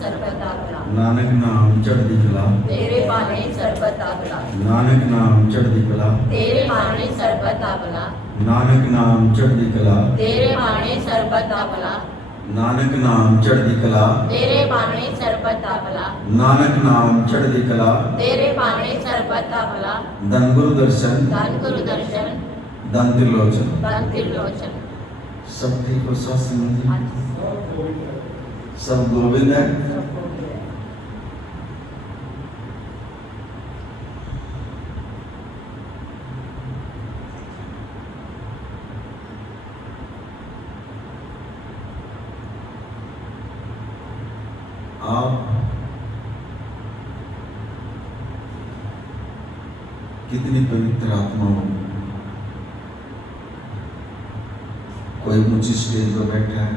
ਸਰਬਤਾ ਭਲਾ। ਨਾਨਕ ਨਾਮ ਚੜ੍ਹਦੀ ਕਲਾ, ਤੇਰੇ ਬਾਣੇ ਸਰਬਤਾ ਭਲਾ। ਨਾਨਕ ਨਾਮ ਚੜ੍ਹਦੀ ਕਲਾ, ਤੇਰੇ ਬਾਣੇ ਸਰਬਤਾ ਭਲਾ। ਨਾਨਕ ਨਾਮ ਚੜ੍ਹਦੀ ਕਲਾ, ਤੇਰੇ ਬਾਣੇ ਸਰਬਤਾ ਭਲਾ। ਨਾਨਕ ਨਾਮ ਚੜ੍ਹਦੀ ਕਲਾ, ਤੇਰੇ ਬਾਣੇ ਸਰਬਤਾ ਭਲਾ। ਨਾਨਕ ਨਾਮ ਚੜ੍ਹਦੀ ਕਲਾ। ਤੇਰੇ ਬਾਣੇ ਸਰਬਤਾ ਭਲਾ। ਧੰਨ ਗੁਰੂ ਦਰਸ਼ਨ, ਧੰਨ ਗੁਰੂ ਦਰਸ਼ਨ, ਧੰਨ त्रिलोचन। ਧੰਨ त्रिलोचन। सब ठीक हो, साथ सिमरन जी? ਹਾਂਜੀ। सब गोविंद है। ਸਭ ਹੋ ਗਿਆ। आप कितनी पवित्र आत्मा हो। कोई ऊंची स्टेज पर बैठा है,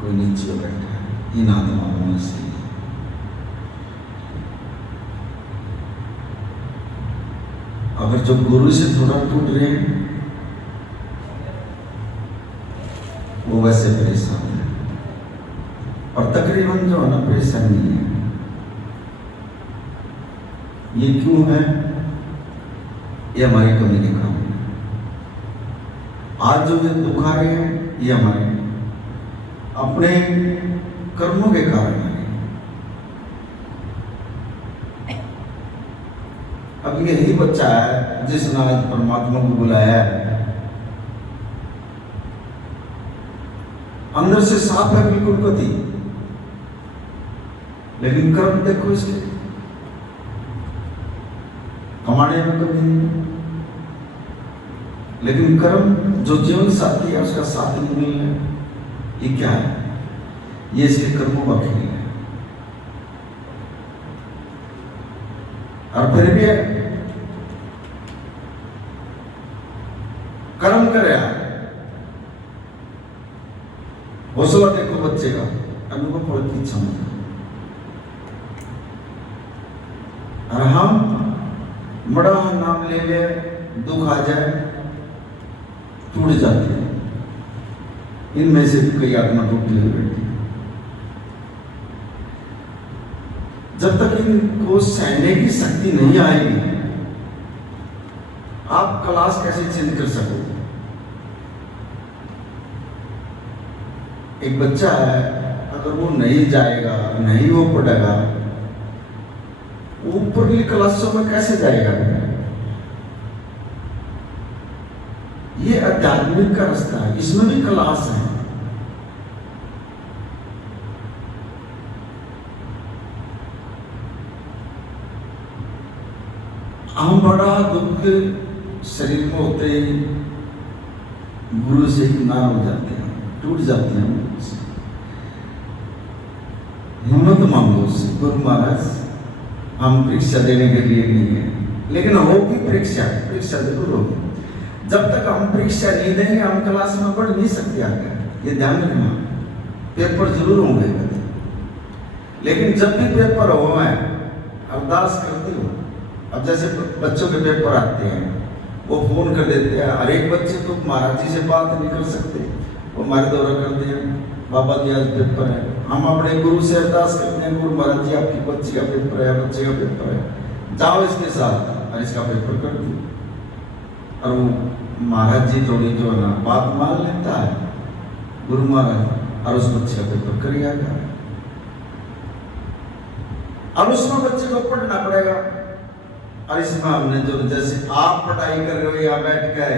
कोई नीचे पर बैठा है। इन आत्माओं में से अगर जो गुरु से थोड़ा टूट रहे हैं वो वैसे परेशान है, और तकरीबन जो है ना परेशान नहीं है। ये क्यों है? ये हमारी कमी के काम है। आज जो ये दुख आ रहे हैं ये हमारे अपने कर्मों के कारण है। अब यही बच्चा है जिसने आज परमात्मा को बुलाया है, अंदर से साफ है बिल्कुल पति, लेकिन कर्म देखो इसके, कमाने में कभी नहीं, लेकिन कर्म जो जीवन साथी है उसका साथ नहीं मिल रहा। ये क्या है? ये इसके कर्मों का खेल है। और फिर भी कर्म करे। हौसला देखो बच्चे का, अनुभव फल की क्षमता। और हम बड़ा नाम ले ले, दुख आ जाए, टूट जाते हैं। इनमें से भी कई आत्मा टूटती हुई बैठती है। जब तक इनको सहने की शक्ति नहीं आएगी, आप क्लास कैसे चेंज कर सकोगे? एक बच्चा है, अगर वो नहीं जाएगा, नहीं वो पढ़ेगा, ऊपरली क्लासों में कैसे जाएगा? ये आध्यात्मिक का रास्ता है, इसमें भी क्लास है। हम बड़ा दुख शरीर में होते ही गुरु से किनार हो जाते हैं, टूट जाते हैं। हिम्मत मांगो उससे, गुरु महाराज हम परीक्षा देने के लिए नहीं है, लेकिन होगी परीक्षा, परीक्षा जरूर होगी। जब तक हम परीक्षा नहीं देंगे हम क्लास में पढ़ नहीं सकते आगे। ये ध्यान रखना, पेपर जरूर होंगे, लेकिन जब भी पेपर हो मैं अरदास करती हूँ। अब जैसे बच्चों के पेपर आते हैं, वो फोन कर देते हैं, हर एक बच्चे तो महाराज जी से बात नहीं कर सकते, वो हमारे द्वारा करते हैं, बाबा जी आज पेपर है। हम अपने गुरु से अरदास करते हैं, गुरु महाराज जी आपकी बच्ची का पेपर है, बच्चे का पेपर है, जाओ इसके साथ और इसका पेपर कर दो। और वो महाराज जी थोड़ी जो है ना बात मान लेता है गुरु महाराज, और उस बच्चे का पेपर कर गया। अब उसमें बच्चे को पढ़ना पड़ेगा। और इसमें हमने जो जैसे आप पढ़ाई कर रहे हो यहाँ बैठ कर,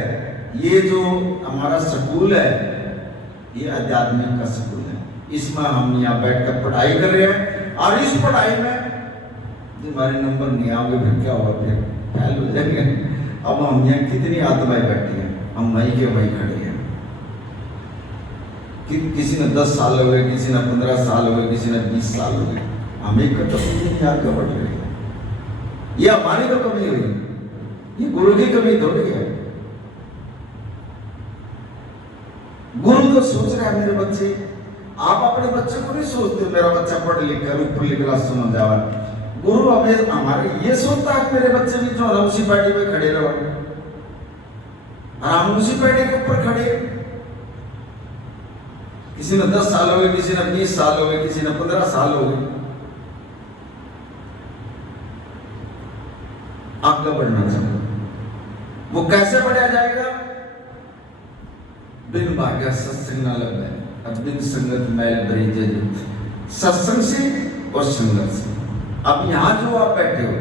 ये जो हमारा स्कूल है ये आध्यात्मिक का स्कूल है। इसमें हम यहाँ बैठ कर पढ़ाई कर रहे हैं, और इस पढ़ाई में हमारे नंबर नहीं आओगे फिर क्या होगा? फिर फेल हो जाएंगे। अब हम यहाँ कितनी आत्माएं बैठी हैं, हम वहीं के वहीं खड़े हैं। किसी ने 10 साल हो गए, किसी ने 15 साल हो गए, किसी ने 20 साल हो गए, हमें कभी आगे बढ़ रहे हैं। ये हमारी तो कमी हुई, ये गुरु की कमी थोड़ी है। गुरु तो सोच रहे हैं मेरे बच्चे, आप अपने बच्चे को नहीं सोचते मेरा बच्चा पढ़ लिख कर ऊपर क्लास में जावा। गुरु हमें हमारे ये सोचता है मेरे बच्चे भी जो है उसी पैड़ी में खड़े रहो, हम उसी पैड़ी के ऊपर खड़े। किसी ने 10 साल हो गए, किसी ने 20 साल हो गए, किसी ने 15 साल हो गए, आगे बढ़ना चाहूंगा। वो कैसे बढ़ा जाएगा? बिन भाग्य सत्संग न लग जाए, अब बिन संगत मैल भरी जज, सत्संग से और संगत से। अब यहां जो आप बैठे हो,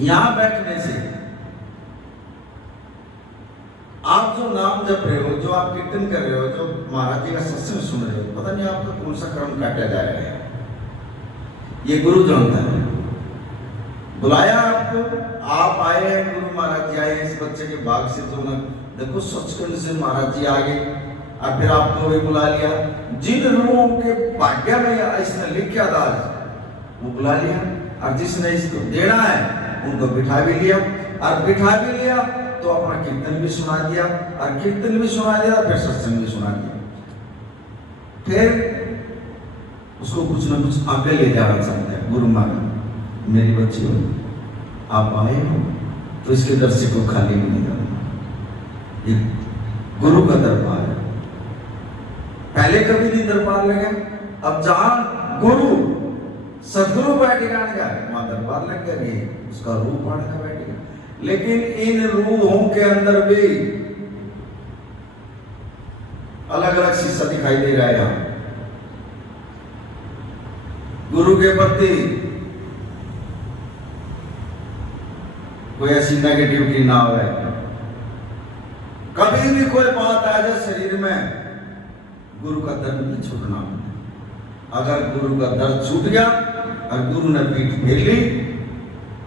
यहां बैठने से आप जो नाम जप रहे हो, जो आप कीर्तन कर रहे हो, जो महाराज जी का सत्संग सुन रहे हो, पता नहीं आपका कौन सा कर्म काटा जा रहा है। ये गुरु जानता है। बुलाया आपको, आप आए हैं, गुरु महाराज जी आए, इस बच्चे के भाग से जो ना देखो सचखंड से महाराज जी आ गए और फिर आपको भी बुला लिया। जिन रूहों के भाग्य में इसने लिखा था वो बुला लिया, और जिसने इसको देना है उनको बिठा भी लिया, और बिठा भी लिया तो अपना कीर्तन भी सुना दिया, और कीर्तन भी सुना दिया, फिर सत्संग भी सुना दिया। फिर उसको कुछ ना कुछ आगे ले जाना चाहता है। गुरु महाराज मेरी बच्ची हो, आप आए हो तो इसके दर्शे को खाली नहीं करना। ये गुरु का दरबार है। पहले कभी नहीं दरबार लगे, अब जहां गुरु सदगुरु बैठेगा वहां दरबार लग गया, उसका रूप आने का बैठेगा। लेकिन इन रूहों के अंदर भी अलग अलग शीशा दिखाई दे रहा है। यहां गुरु के प्रति कोई ऐसी नेगेटिविटी ना हो। कभी भी कोई बात आ जाए शरीर में, गुरु का दर्द नहीं छूटना। अगर गुरु का दर्द छूट गया और गुरु ने पीठ फेर ली,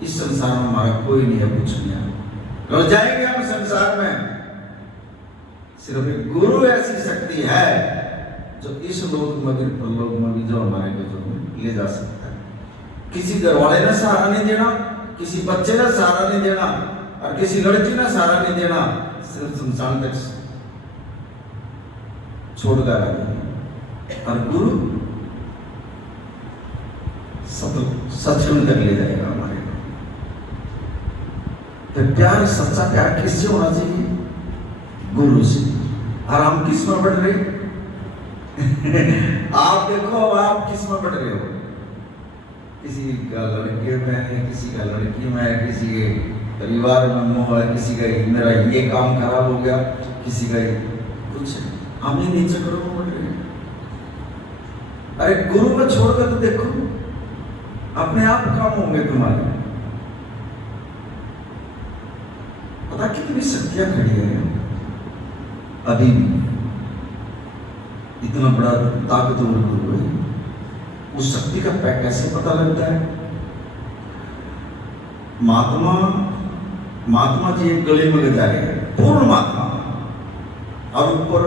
इस संसार में हमारा कोई नहीं है, कुछ नहीं है। रह जाएंगे हम संसार में। सिर्फ एक गुरु ऐसी शक्ति है जो इस लोक में भी परलोक में भी जो हमारे को जो ले जा सकता है। किसी घरवाले ने सहारा नहीं देना, किसी बच्चे ने सहारा नहीं देना, और किसी लड़की ने सहारा नहीं देना। सिर्फ संसार तक छोड़कर आ गया, और गुरु सचखंड तक ले जाएगा हमारे को। तो प्यार, सच्चा प्यार किससे होना चाहिए? गुरु से। और हम किस में बढ़ रहे? आप देखो आप किस में बढ़ रहे हो? किसी का लड़के में है, किसी का लड़की में है, किसी के परिवार में मोह है, किसी का मेरा ये काम खराब हो गया, किसी का कुछ। हम ही नीचे करो बढ़ रहे हैं। अरे गुरु को छोड़कर तो देखो, अपने आप काम होंगे तुम्हारे। पता कितनी शक्तियां खड़ी है अभी भी। इतना बड़ा ताकतवर गुरु है, उस शक्ति का कैसे पता लगता है? महात्मा जी एक गली में गुजारे हैं, पूर्ण महात्मा, और ऊपर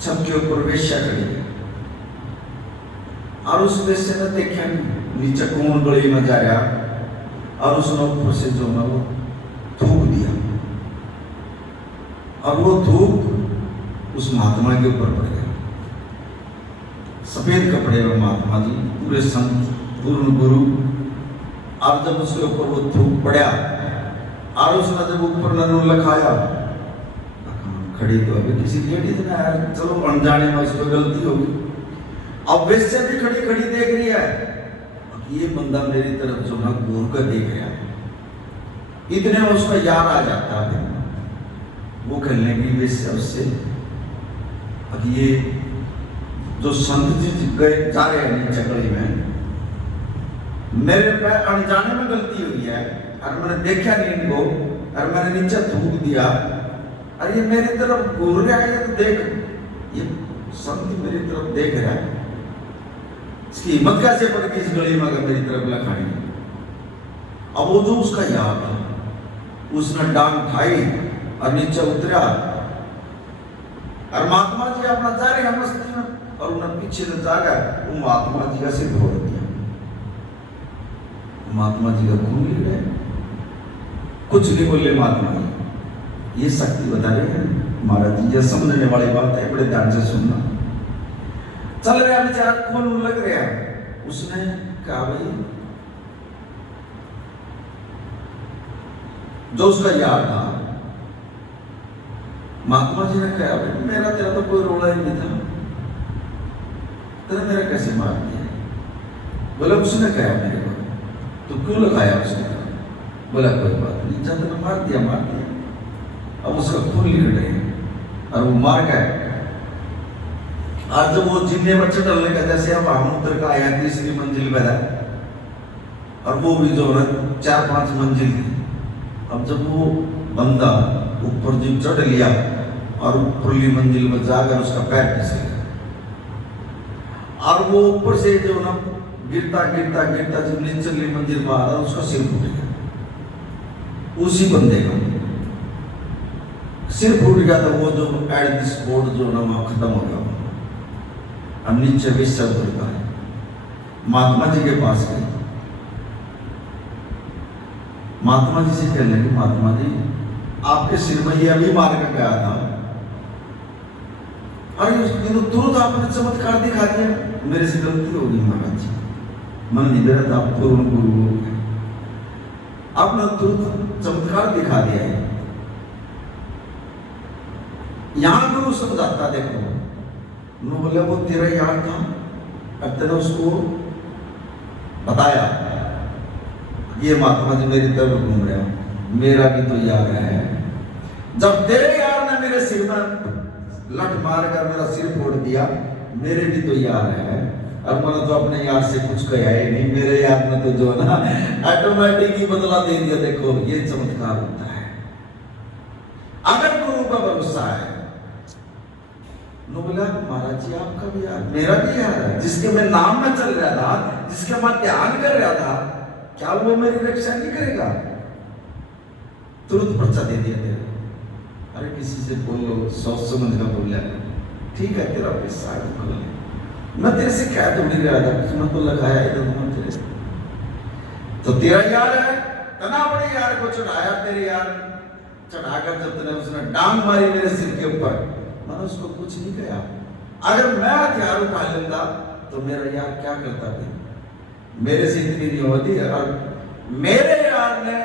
छत के ऊपर वेश्या खड़ी है, और उस वेश्या ने देखा नीचे कौन गली में जा रहा, और उसने ऊपर से जो ना वो थूक दिया, और वो थूक उस महात्मा के ऊपर पड़ गया। सफेद कपड़े में महात्मा जी, पूरे संत, पूर्ण गुरु। अब जब उसके ऊपर वो थूक पड़ा, और उसने जब ऊपर ननू लखाया, खड़ी तो अभी किसी लेडीज ने आया, चलो अनजाने में उसको गलती होगी। अब वैसे भी खड़ी खड़ी देख रही है, ये बंदा मेरी तरफ जो ना घूर कर देख रहा है। इतने में उसका याद आ जाता है, वो खेलने की वैसे उससे। अब ये जो संत जी गए जा रहे हैं नीचे गली में, मेरे पे अनजाने में गलती हुई है, और मैंने देखा नहीं इनको, और मैंने नीचे थूक दिया, और ये मेरी तरफ घूर रहा है। तो देख, ये संत मेरी तरफ देख रहा है, इसकी हिम्मत कैसे पड़ गई इस गली में अगर मेरी तरफ लखाई। अब वो जो उसका याद है, उसने डांग उठाई और नीचे उतरा, और महात्मा जी अपना जा रहे हैं मस्ती में, और उन्हें पीछे से जागा वो महात्मा जी का सिर धो दिया। महात्मा जी का खून गिर गया, कुछ नहीं बोले महात्मा जी। ये शक्ति बता रहे हैं महाराज जी, ये समझने वाली बात है, बड़े ध्यान से सुनना। चल रहा है बेचारा, खून लग रहा है। उसने कहा भाई, जो उसका याद था, महात्मा जी ने कहा भाई मेरा तेरा तो कोई रोड़ा ही नहीं था, तेरा मेरा कैसे मार दिया? बोले उसने कहा मेरे को, तो क्यों लगाया उसने? बोला कोई बात नहीं, जतन मार दिया। अब उसका खून निकल रही और वो मार गए। आज जब वो जिन्ने बच्चे डलने का, जैसे अब हम उतर का आया 3री मंजिल पे था और वो भी जो है 4-5 मंजिल थी। अब जब वो बंदा ऊपर जो चढ़ लिया और ऊपरली मंजिल में जाकर उसका पैर फिसल गया और वो ऊपर से जो ना गिरता गिरता गिरता जब निचली मंजिल में आ रहा उसका सिर फूट गया। उसी बंदे का सिर फूट गया था। वो जो एट द स्पॉट जो ना वहां खत्म हो गया। अब नीचे भी सब होता है। महात्मा जी के पास गए। महात्मा जी से कहने लगे, महात्मा जी आपके सिर में ये अभी मार कर गया था, अरे उस दिन तुरंत आपने चमत्कार दिखा दिया। मेरे से गलती होगी महाराज जी, मन नहीं मेरा था, आप पूर्ण गुरु हो गए, आपने तुरंत चमत्कार दिखा दिया है। यहां गुरु समझाता, देखो नु बोले वो तेरा यार था, अब तेने उसको बताया ये महात्मा जी मेरी तरफ घूम रहे हो, मेरा भी तो यार है। जब तेरे यार ने मेरे सिर में लट मार कर मेरा सिर फोड़ दिया, मेरे भी तो यार है। और मैंने तो अपने यार से कुछ कहा ही नहीं, मेरे यार ने तो जो ना ऑटोमेटिक ही बदला दे दिया। देखो ये चमत्कार होता है अगर गुरु का भरोसा है। बोला महाराज जी आपका भी यार, मेरा भी यार है, जिसके मैं नाम में चल रहा था, जिसके मैं ध्यान कर रहा था, क्या वो मेरी रक्षा नहीं करेगा? तुरंत पर्चा दे दिया तेरा। अरे किसी से बोल लो, सोच समझ कर बोल लिया, ठीक है तेरा पैसा है, मैं तेरे से क्या थोड़ी रहा था, मैं तो लगाया इधर तेरे, तो तेरा यार है। तना बड़े यार को चढ़ाया, तेरे यार चढ़ाकर जब तूने उसने डांग मारी मेरे सिर के ऊपर, मैंने उसको कुछ नहीं कहा। अगर मैं हथियार उठा लेता तो मेरा यार क्या करता फिर? मेरे से इतनी नहीं होती। और मेरे यार ने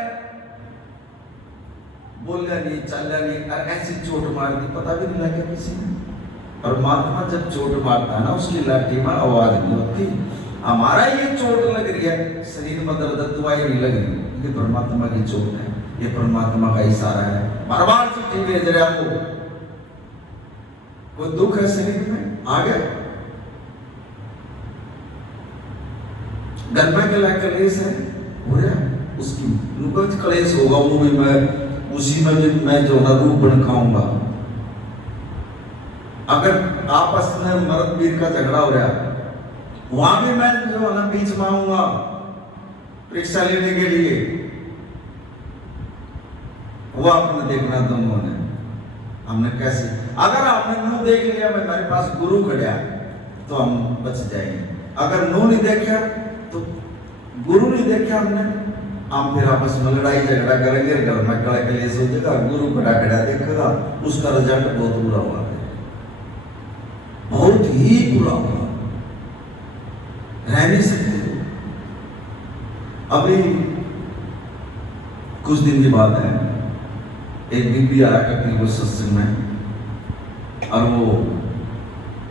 बोला नहीं, चला नहीं, और ऐसी चोट मार दी, पता भी नहीं लगा किसी ने। और महात्मा जब चोट मारता ना, उसकी लाठी में आवाज नहीं होती। हमारा ये चोट लग रही है, शरीर में दर्द, दवाई नहीं लग रही, ये परमात्मा की चोट है, ये परमात्मा का इशारा है। बार बार चिट्ठी भेज रहे आपको, कोई दुख है शरीर में आ गया, घर में क्या कलेश है हो रहा, उसकी कलेश होगा, वो भी मैं उसी में भी मैं जो ना रूप बन खाऊंगा। अगर आपस में मर्द वीर का झगड़ा हो रहा, वहां भी मैं जो है ना बीच में आऊंगा परीक्षा लेने के लिए। वो आपने देखना दोनों ने, हमने कैसे, अगर आपने मुंह देख लिया मैं मेरे पास गुरु खड़ा तो हम बच जाएंगे। अगर मुंह नहीं देखा तो गुरु नहीं देखा हमने, हम फिर आपस में लड़ाई झगड़ा करेंगे, घर में कड़ा कलेश हो जाएगा, गुरु खड़ा खड़ा देखेगा, उसका रिजल्ट बहुत बुरा हुआ, बहुत ही बुरा हुआ, रह नहीं सकते। अभी कुछ दिन की बात है, एक बीबी आया करती वो सत्संग में, और वो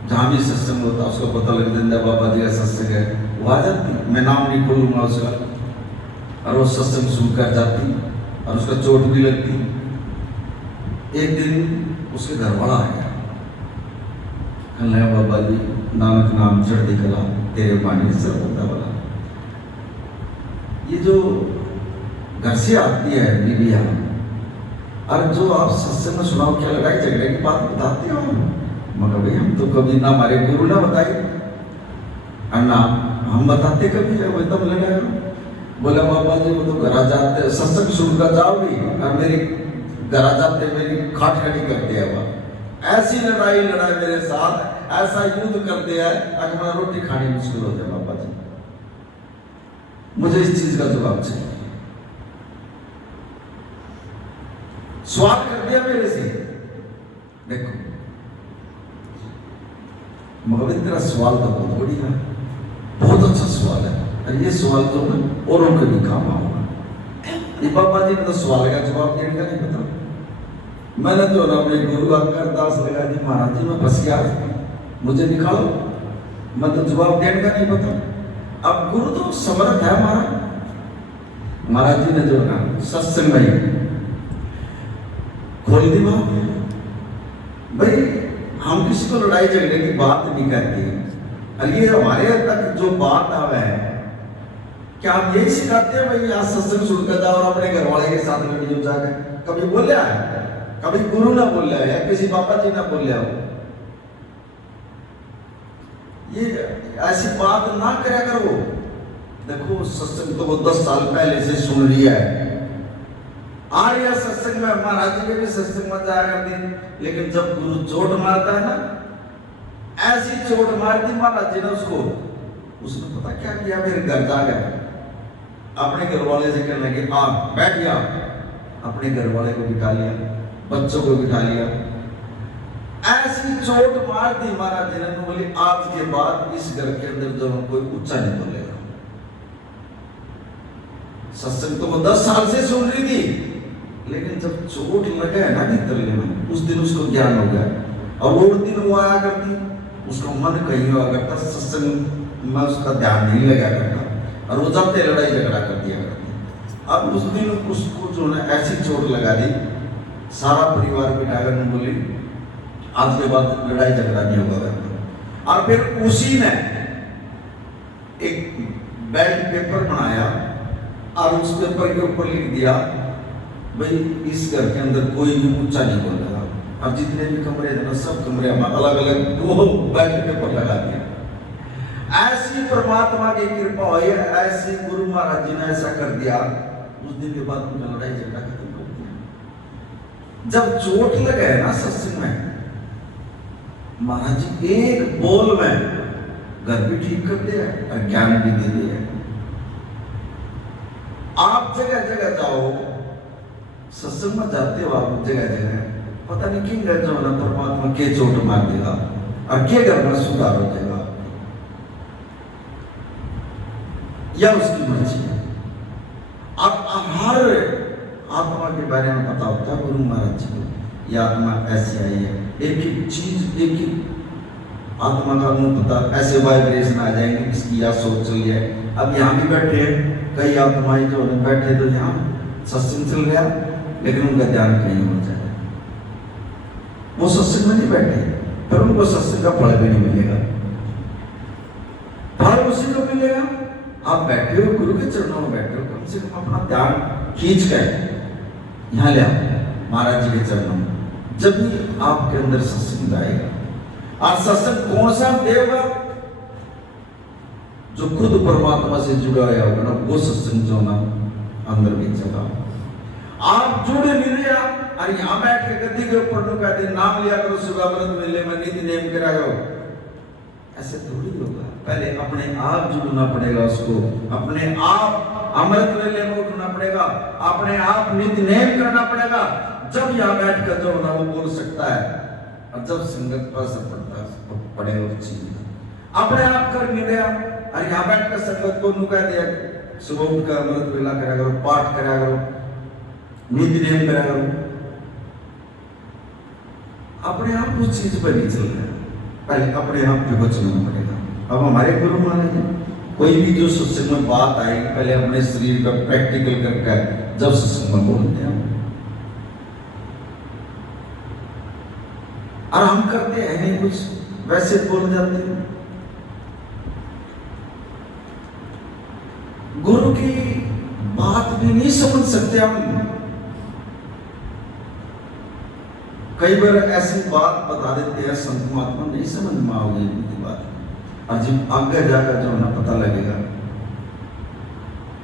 जहाँ भी सत्संग होता उसको पता लग जाता बाबा जी का सत्संग है, वो आ जाती, मैं नाम नहीं बोलूँगा उसका, और वो सत्संग सुनकर जाती और उसका चोट भी लगती। एक दिन उसके घर वाला आया, कहने बाबा जी नानक नाम चढ़ती कला तेरे पानी से होता वाला। ये जो घर से आती है बीबियाँ, और जो आप सत्संग में सुनाओ क्या लड़ाई झगड़े की बात बताते हो, मगर भाई हम तो कभी ना हमारे गुरु ना बताई और ना हम बताते कभी है, वो तब लड़ाई। बोला बाबा जी वो तो घर जाते सत्संग सुनकर जाओगी और मेरी घर जाते मेरी खाट खड़ी करते हैं, वह ऐसी लड़ाई लड़ाई मेरे साथ, ऐसा युद्ध करते हैं आज मेरा रोटी खानी मुश्किल हो जाए। बाबा जी मुझे इस चीज का जवाब चाहिए। सवाल कर दिया मेरे से, देखो मगर तेरा सवाल तो बहुत बढ़िया, बहुत अच्छा सवाल है, और ये सवाल तो औरों के भी काम आऊंगा। ये बाबा जी ने तो सवाल का जवाब देने का नहीं पता, मैंने तो ना अपने गुरु अरदास लगा दी, महाराज जी मैं फंस गया, मुझे निकालो, मैं तो जवाब देने का नहीं पता। अब गुरु तो समर्थ है हमारा, महाराज जी ने जो कहा सत्संग में खोल दी बात। भाई हम किसी को लड़ाई झगड़े की बात नहीं करते, और ये हमारे तक जो बात आवे है, क्या हम यही सिखाते हैं भाई आज सत्संग सुनकर जाओ और अपने घर वाले के साथ वीडियो जाकर? कभी बोलिया है? कभी गुरु ना बोलिया है, किसी बाबा जी ना बोलिया हो? ये ऐसी बात ना करा करो। देखो सत्संग तो वो 10 साल पहले से सुन लिया है। आर्य सत्संग में महाराज जी के भी सत्संग में जाया करती, लेकिन जब गुरु चोट मारता है ना, ऐसी चोट मार दी महाराज जी ने उसने पता क्या किया, फिर घर जा गया, अपने घर वाले से कहने लगे आ बैठ गया, अपने घर वाले को बिठा लिया, बच्चों को बिठा लिया। ऐसी चोट मार दी महाराज जी ने, बोली आज के बाद इस घर के अंदर जो कोई ऊंचा नहीं बोलेगा। सत्संग तो वो 10 साल से सुन रही थी, लेकिन जब चोट लगे ना भीतर में, उस दिन उसको ज्ञान हो गया। और वो दिन वो आया करती, उसका मन कहीं हुआ करता, सत्संग में उसका ध्यान नहीं लगा करता, और वो जब तक लड़ाई झगड़ा कर दिया करती। अब उस दिन उसको जो है ऐसी चोट लगा दी, सारा परिवार बिठाकर बोली आज के बाद लड़ाई झगड़ा नहीं होगा करता। और फिर उसी ने एक बेल्ट पेपर बनाया और उस पेपर के ऊपर लिख दिया भाई इस घर के अंदर कोई भी ऊंचा नहीं बोलेगा। अब जितने भी कमरे थे ना, सब कमरे में अलग अलग 2 बेल्ट पेपर लगा दिया। ऐसी परमात्मा की कृपा हुई, ऐसे गुरु महाराज जी ने ऐसा कर दिया। उस दिन के बाद उनका लड़ाई झगड़ा खत्म कर दिया। जब चोट लगे ना सत्संग में, महाराज जी एक बोल में घर भी ठीक कर दिया और ज्ञान भी दे दिया। आप जगह जगह जाओ, सत्संग में जाते हो आप जगह जगह, पता नहीं किन घर जाओ ना, परमात्मा के चोट मार देगा और के घर में सुधार हो जाएगा, या उसकी मर्जी है। अब हर आत्मा के बारे में पता होता है गुरु महाराज जी को, यह आत्मा ऐसी आई है। एक एक चीज, एक ही आत्मा का मुंह पता, ऐसे वाइब्रेशन आ जाएंगे, इसकी या सोच चल जाए। अब यहाँ भी बैठे हैं कई आत्माएं जो बैठे, तो यहाँ सत्संग चल गया, लेकिन उनका ध्यान कहीं हो जाए, वो सत्संग में नहीं बैठे, फिर उनको सत्संग का फल भी नहीं मिलेगा। फल उसी को मिलेगा, आप बैठे हो गुरु के चरणों में बैठे हो, कम से कम अपना ध्यान खींच कर यहाँ ले आओ महाराज जी के चरणों में, जब भी आपके अंदर सत्संग आएगा। और सत्संग कौन सा देगा? जो खुद परमात्मा से जुड़ा हुआ होगा ना, वो सत्संग जो ना अंदर भी चला। आप जुड़े नहीं रहे, और यहाँ बैठ के गद्दी के ऊपर नु कहते नाम लिया करो, सुबह मेले में नित्य नेम करा करो, ऐसे थोड़ी होगा। पहले अपने आप जुड़ना पड़ेगा, उसको अपने आप अमृत वेले में उठना पड़ेगा, अपने आप नित्य नेम करना पड़ेगा। जब यहाँ बैठ कर जो ना वो बोल सकता है, और जब संगत पर असर पड़ेगा उस चीज अपने आप कर नहीं दिया। और यहाँ बैठ कर संगत को नु कह दिया सुबह उठ कर अमृत वेला करा करो, पाठ करा करो, नित्य नेम करा करो, अपने आप उस चीज पर नहीं चल रहा है। पहले अपने आप पे बचना पड़ेगा। अब हमारे गुरु महाराज जी कोई भी जो सत्संग में बात आई, पहले अपने शरीर का प्रैक्टिकल करके जब सत्संग में बोलते हैं, और हम करते हैं नहीं कुछ, वैसे बोल जाते हैं। गुरु की बात भी नहीं समझ सकते हम। कई बार ऐसी बात बता देते हैं संत महात्मा, नहीं समझ में आओगे इनकी बात, और जब आगे जाकर जो ना पता लगेगा।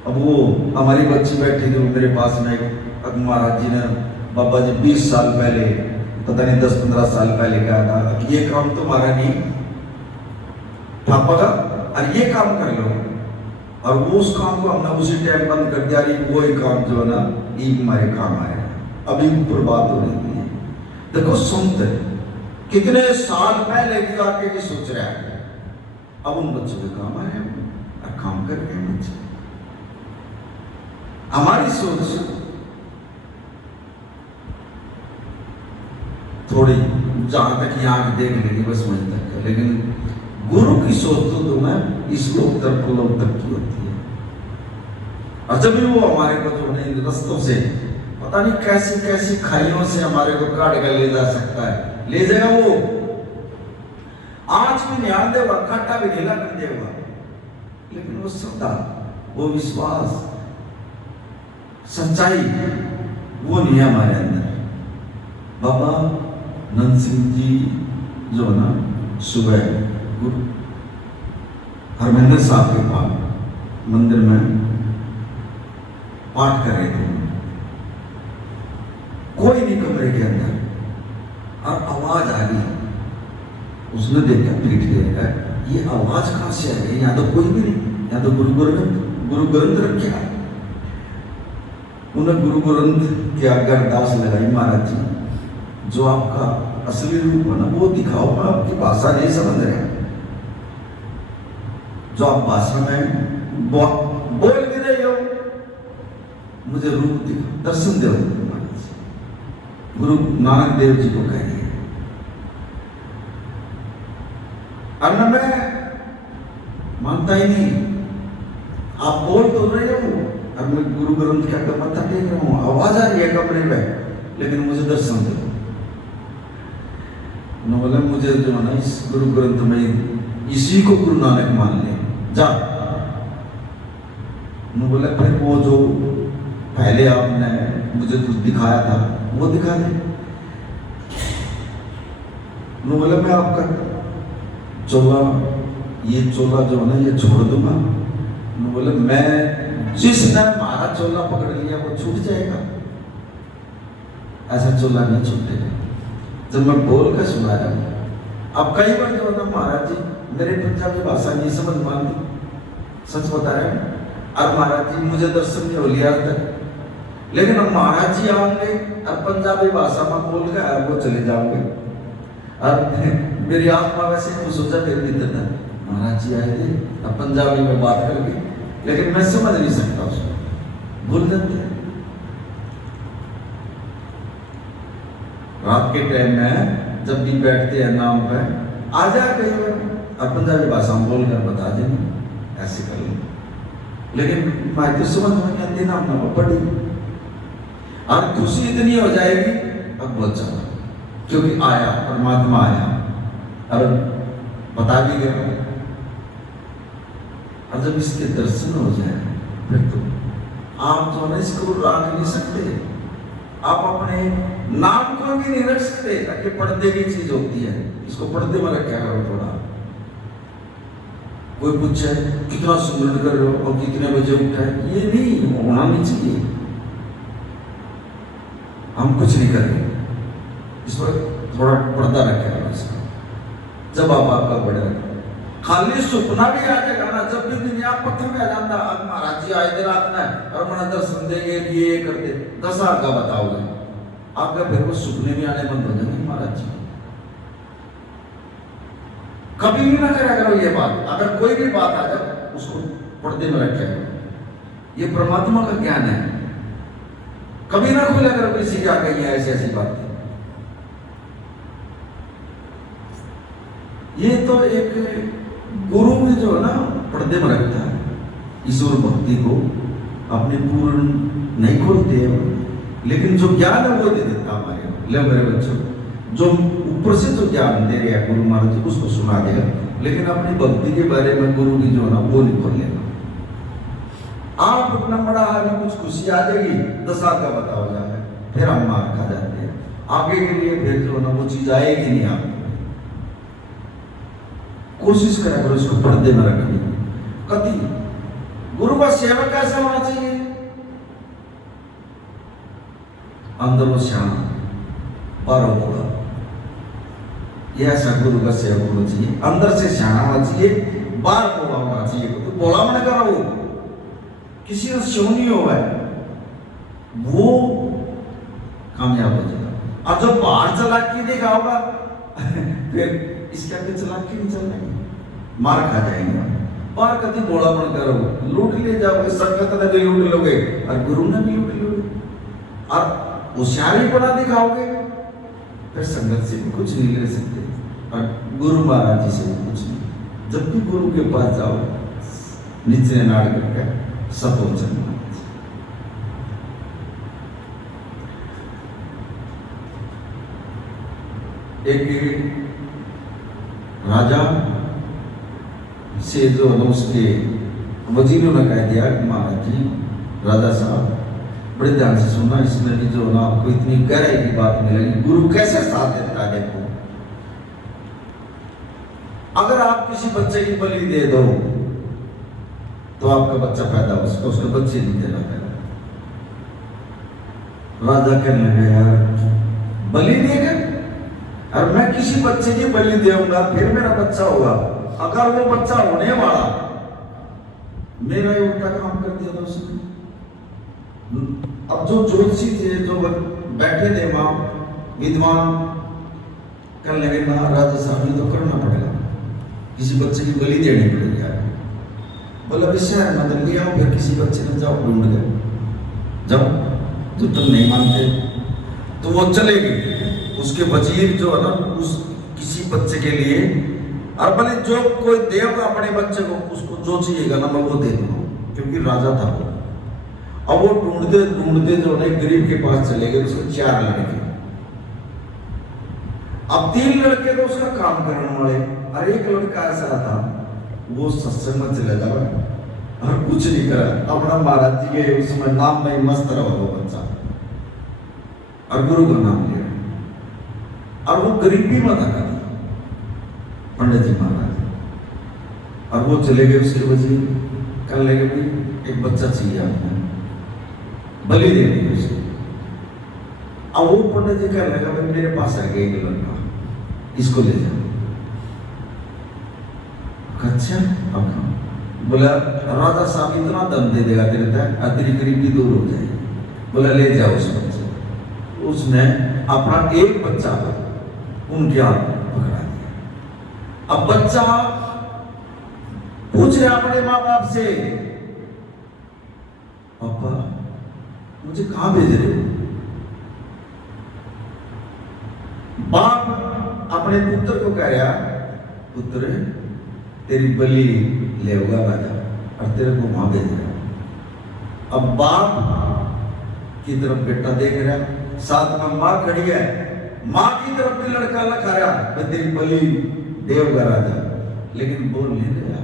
अब वो हमारी बच्ची बैठी थी मेरे पास में, महाराज जी ने बाबा जी 20 साल पहले, पता नहीं 10-15 साल पहले कहा था कि ये काम तुम्हारा नहीं ठापा, और ये काम कर लो, और वो उस काम को हमने उसी टाइम बंद कर दिया। वही काम जो है ना ये हमारे काम आया, अभी ऊपर बात हो रही है। देखो सुनते कितने साल पहले भी आके भी सोच रहा है, अब उन बच्चों के काम आए और काम कर रहे हैं बच्चे। हमारी सोच थोड़ी जहां तक यहाँ देख लेंगे बस वहीं तक है, लेकिन गुरु की सोच तो तुम्हें इस लोक तक की होती है। और जब भी वो हमारे को जो नहीं रस्तों से पता नहीं कैसी कैसी खाइयों से हमारे को काट कर ले जा सकता है, ले जाएगा वो। आज भी ध्यान देगा, काटा भी ढीला कर देगा, लेकिन वो श्रद्धा, वो विश्वास, सच्चाई वो नहीं है हमारे अंदर। बाबा नंद सिंह जी जो ना सुबह हरमंदिर साहब के पास मंदिर में पाठ कर रहे थे, कोई नहीं कमरे के अंदर, और आवाज आ गई। उसने देखा, पीठ देखा, ये आवाज कहां से आ गई? यहाँ तो कोई भी नहीं, यहाँ तो गुरु ग्रंथ रखे है। उन्हें गुरु ग्रंथ के आगे अरदास लगाई, महाराज जी जो आपका असली रूप है ना वो दिखाओ, मैं आपकी भाषा नहीं समझ रहा, जो आप भाषा में बोल भी रहे हो, मुझे रूप दिखाओ, दर्शन दो। गुरु नानक देव जी को कह दिया। और मैं मानता ही नहीं, आप बोल तो रहे हो, और मैं गुरु ग्रंथ क्या कर मत्था टेक रहा हूं, आवाज आ रही है कमरे में, लेकिन मुझे दर्शन दो। बोला मुझे जो है ना इस गुरु ग्रंथ में इसी को गुरु नानक मान ले, जा। बोला फिर वो जो पहले आपने मुझे कुछ दिखाया था वो दिखा दे। बोला मैं आपका चोला, ये चोला जो है ना ये छोड़ दूंगा। बोले मैं जिसने हमारा चोला पकड़ लिया वो छूट जाएगा, ऐसा चोला नहीं छूटेगा। जब मैं बोल कर सुना रहा हूँ, अब कई बार जो ना महाराज जी मेरे पंजाबी भाषा नहीं समझ मानती, सच बता रहे हैं। और महाराज जी मुझे दर्शन नहीं हो लिया तक, लेकिन अब महाराज जी आएंगे और पंजाबी भाषा में बोल कर वो चले जाओगे, और मेरी आत्मा वैसे खुश हो जाए मेरे भीतर था, महाराज जी आए थे अब पंजाबी में बात करके, लेकिन मैं समझ नहीं सकता उसको, भूल जाते हैं। रात के टाइम में जब भी बैठते हैं नाम पे आ जाए कई बार, अब पंजाबी भाषा में बोलकर बता देंगे, ऐसे कर लेंगे, लेकिन मैं तो समझ में नहीं आती, नाम ना पढ़ी और खुशी इतनी हो जाएगी अब बहुत ज्यादा, क्योंकि आया परमात्मा आया और बता भी गया। और जब इसके दर्शन हो जाए फिर तो आप जो है इसको रख नहीं सकते, आप अपने नाम को भी नहीं रख सकते, ताकि पर्दे की चीज होती है, इसको पर्दे में रखा करो थोड़ा। कोई पूछे कितना सुमरन कर रहे हो और कितने बजे उठा है, ये नहीं होना नहीं चाहिए। हम कुछ नहीं करेंगे, इस पर थोड़ा पर्दा रखा करो इसका। जब आप आपका बड़ा खाली सुपना भी आ जाएगा ना, जब भी दुनिया पत्थर में आ जाता, अब महाराज जी आए थे रात में और मना दर्शन देंगे, ये कर दे, 10 का बताओगे, आपका फिर वो सुपने भी आने बंद हो जाएंगे। महाराज जी कभी भी ना करा करो ये बात, अगर कोई भी बात आ जाए उसको पर्दे में रखे, ये परमात्मा का ज्ञान है, कभी ना खोला करो किसी के आगे ये ऐसी ऐसी बात। ये तो एक गुरु में जो है ना पर्दे में रखता है, ईश्वर भक्ति को अपने पूर्ण नहीं खोलते हैं, लेकिन जो ज्ञान है वो दे देता हमारे। ले मेरे बच्चों, जो ऊपर से जो ज्ञान दे रहे हैं गुरु महाराज जी उसको सुना देगा, लेकिन अपनी भक्ति के बारे में गुरु की जो है ना वो नहीं खोल लेगा। आप अपना बड़ा आगे कुछ खुशी आ जाएगी, 10 का बताओ जाए, फिर हम मार खा जाते हैं, आगे के लिए फिर जो ना वो चीज आएगी नहीं। आप कोशिश करें अगर उसको पर्दे में रखने कति गुरु का सेवक कैसा होना चाहिए, अंदर वो श्याम बारो होगा, यह ऐसा गुरु का सेवक होना चाहिए, अंदर से श्याम होना चाहिए, बाहर बोला होना चाहिए। तो बोला मैंने करा वो किसी का शोनी हुआ है वो कामयाब हो जाएगा, और जो बाहर चला के देखा होगा फिर इसके आगे चला के नहीं चल रहे, मार खा जाएंगे। बाहर कभी बोला मन करो, लूट ले जाओगे, संगत ने भी लूट लोगे और गुरु ने भी लूट लोगे, और होशियारी बना दिखाओगे, फिर संगत से भी कुछ नहीं ले सकते और गुरु महाराज जी से भी कुछ नहीं। जब भी गुरु के पास जाओ नीचे नाड़ करके सतोचन एक राजा से जो है उसके वजीरों ने कह दिया कि महाराज जी, राजा साहब बड़े ध्यान से सुनना, इसमें भी जो है ना आपको इतनी गहराई की बात मिलेगी। गुरु कैसे साथ देता है देखो, अगर आप किसी बच्चे की बलि दे दो तो आपका बच्चा पैदा हो, उसके बच्चे नहीं देना पैदा। राजा कहने लगे यार बलि देगा, और मैं किसी बच्चे की बलि दूंगा फिर मेरा बच्चा होगा, अगर वो बच्चा होने वाला मेरा ही उल्टा काम कर दिया था उसने। अब जो ज्योतिषी थे, जो बैठे थे वहां विद्वान, कहने लगे ना राजा साहब ने तो करना पड़ेगा, किसी बच्चे की बलि देनी पड़ेगी। बोला विषय मतलब लिया, फिर किसी बच्चे ने जाओ ढूंढ गए, जाओ जो तुम नहीं मानते तो वो चले गए। उसके वजीर जो है ना उस किसी बच्चे के लिए, और भले जो कोई देगा अपने बच्चे को, उसको जो चाहिएगा ना मैं वो दे दूंगा, क्योंकि राजा था वो। अब वो ढूंढते ढूंढते जो है गरीब के पास चले गए, उसके 4 लड़के। अब 3 लड़के तो उसका काम करने वाले, और एक लड़का ऐसा था वो सत्संग में चले जाओ और कुछ नहीं करा, अपना महाराज जी के उसमें नाम में मस्त रहा वो बच्चा, और गुरु का नाम लिया, और वो गरीबी में था पंडित जी महाराज। और वो चले गए उसके वजीर, कहने लगे भाई एक बच्चा चाहिए आपने, बलि देनी है उसको। अब वो पंडित जी कहने लगा भाई मेरे पास आ गया एक लड़का, इसको ले जाओ। अच्छा बोला राजा साहब इतना दम दे देगा तेरे तक, तेरी गरीबी दूर हो जाएगी। बोला ले जाओ उस बच्चे। उसने अपना एक बच्चा उनके हाथ पकड़ा दिया। अब बच्चा पूछ रहा अपने माँ बाप से, पापा मुझे कहां भेज रहे हो? बाप अपने पुत्र को कह रहा, पुत्र तेरी बलि ले होगा राजा, और तेरे को वहां भेज रहा। अब बाप की तरफ बेटा देख रहा, साथ में माँ खड़ी है, माँ की तरफ भी लड़का लखा रहा मैं तेरी बलि देवगा राजा, लेकिन बोल नहीं रहा।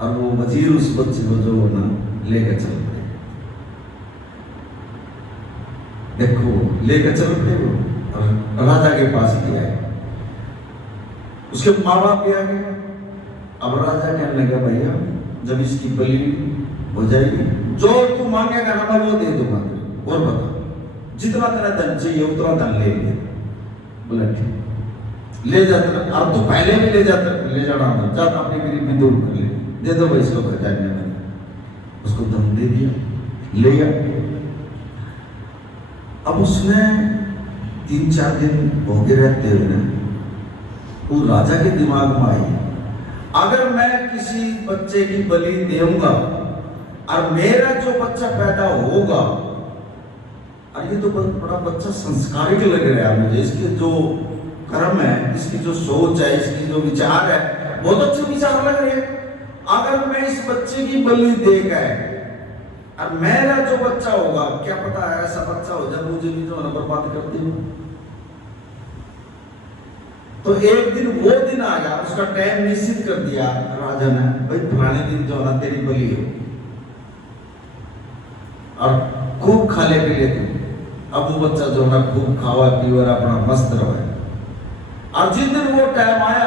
और वो वजीर उस बच्चे को जो ना लेकर चल पड़े, देखो लेकर चल पड़े वो राजा के पास गया है, उसके माँ बाप भी आ गए। अब राजा कहने लगा भैया जब इसकी बलि हो जाएगी जो तू मांगेगा ना मैं वो दे दूंगा, और बता जितना तेरा धन चाहिए उतना धन ले ले। बोला ठीक ले जाता, अब तू पहले भी ले जाता, ले जाना था, जाता अपनी गरीबी दूर कर ले, दे दो भाई इसको खजाने में। उसको धन दे दिया, ले गया। अब उसने 3-4 दिन भोगे रहते हुए वो राजा के दिमाग में आई, अगर मैं किसी बच्चे की बलि दूंगा और मेरा जो बच्चा पैदा होगा, और ये तो बड़ा बच्चा संस्कारिक लग रहा है मुझे, इसके जो कर्म है, इसकी जो सोच है, इसकी जो विचार है, बहुत अच्छे विचार लग रहे हैं। अगर मैं इस बच्चे की बलि दे गए और मेरा जो बच्चा होगा, क्या पता है ऐसा बच्चा हो जब मुझे भी जो बर्बाद कर दे। तो एक दिन वो दिन आ गया, उसका टाइम निश्चित कर दिया राजा ने, भाई फलाने दिन जो है तेरी बलि हो, और खूब खा ले पी ले तू। अब वो बच्चा जो है खूब खावा पीवा अपना मस्त रहा। और जिस दिन वो टाइम आया,